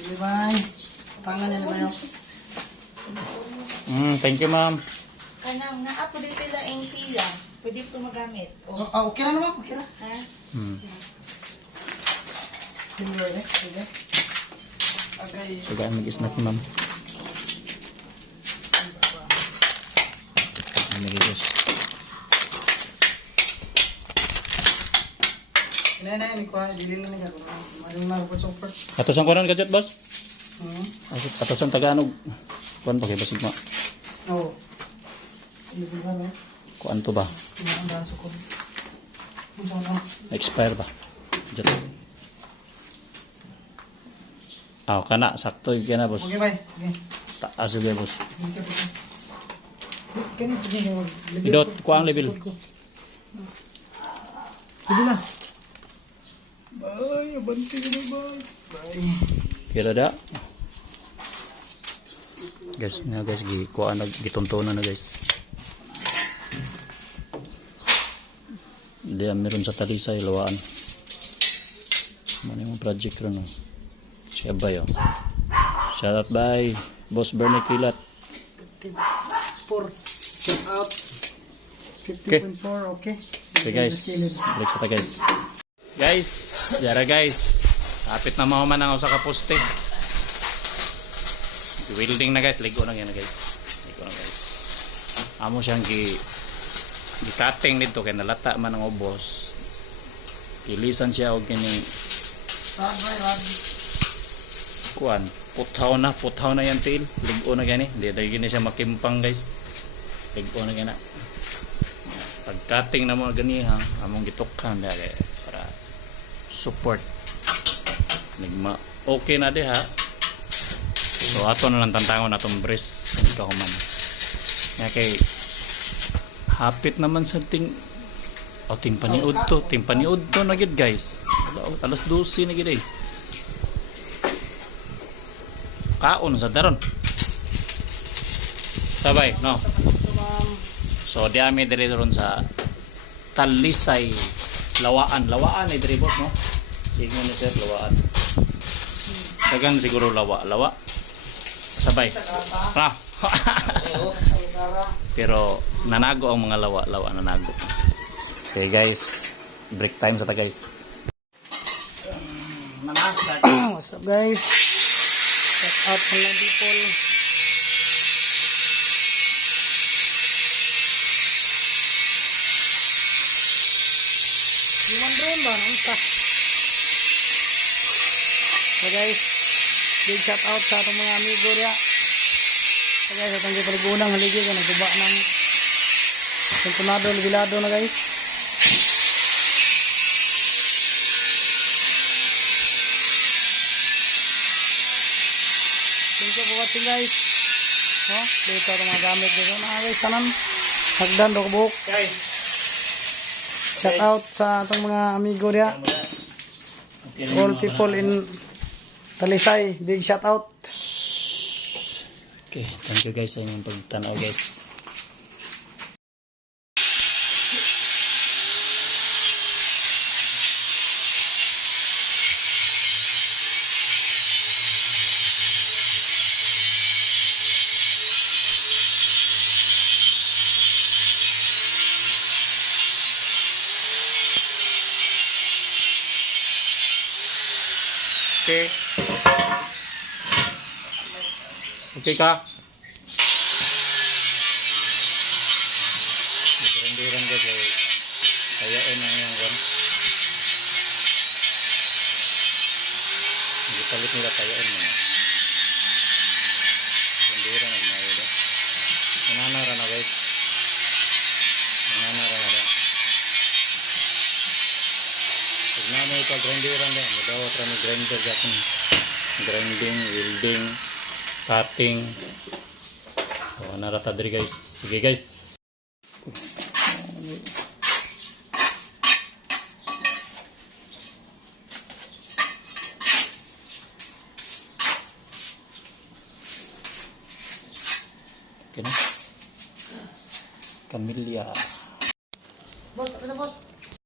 Sige, bye. Tangan niya na yun. Thank you, ma'am. Kanang naa po dito lang ang sila. Pwede po magamit. O, Okay na naman, okay na. ha? Sige. Agay. Tagaan mag-snack, ma'am. Guys. Ini ko dili lang niya ko. Maring mabot super. Katusan ko ron gadget, boss. Katusan Tagalog. Kuan pa kay basig mo. Oo. Easy ba, eh? Kuan to ba? Ang braso ko. Unsa man? Expire ba? Jet. Kana sakto yung na, boss. Okay, bye. Okay. Taas yung boss. Hindi ka bukas. Kani pwede nga mag- Idot, kuha ang level. Level na. Bye, abanti ka na, bye. Bye. Kira da. Guys, kuha na gituntunan na, guys. Diyan meron sa Talisay, Lawaan. Ano yung project ron, no? Siya ba yun? Shout out by Boss Bernie Kilat. 4. Check out. 50.4, okay. Okay guys, balik sa ta guys. Guys, yara guys. Kapit na mahuman ang usa ka poste. Welding na guys, ligo na yan guys. Ligo na guys. Amo siyang gi-cutting dito kay nalata man ang ubos. Pilisan siya og kini kuan, putaw na yan til. Ligo na gani. Di gini siya makimpang guys. Ligo na gana. Pag cutting na mo ganiha, among gitukhan dali para support. Nigma okay na di ha. So ato na lang tantangon atong brace ito ko man. Nga kay hapit naman sa ting paniud to na gid guys. Alas 12 na gid eh. Kaon sa daron. Sabay, no? So diami diri ron sa Talisay, Lawaan ay diri boss, no? Ingon ni sir Lawaan. Dagan siguro lawa. Sabay. Ha. Pero nanago ang mga lawa nanago. Okay guys, break time sa ta guys. What's up guys? Check out mga people. Human drone ba? Nanta. So guys, big shout out sa atong mga amigo diya. So guys, atong gipaligunang haligi ka nagtuba ng temponado, libilado na guys. Thank you for watching guys. Dito itong mga gamit dito na guys, tanan hagdan do buhok. Guys, Shout out sa atong mga amigo diya. All people in Talisay, big shout out. okay, thank you guys sa inyong pagtanaw guys. Okay. Okay ka? Diran guys, kayain na yung one. Hindi palit nila kayain mo. Diran ay mayo do. Nananara na guys. Nananara na. Tignan mo ito grinderan din. Daw tra ni grinder gatin. Grinding, welding, cutting. So narata diri guys. Sige guys. Okay na. Camellia. Boss, ano boss?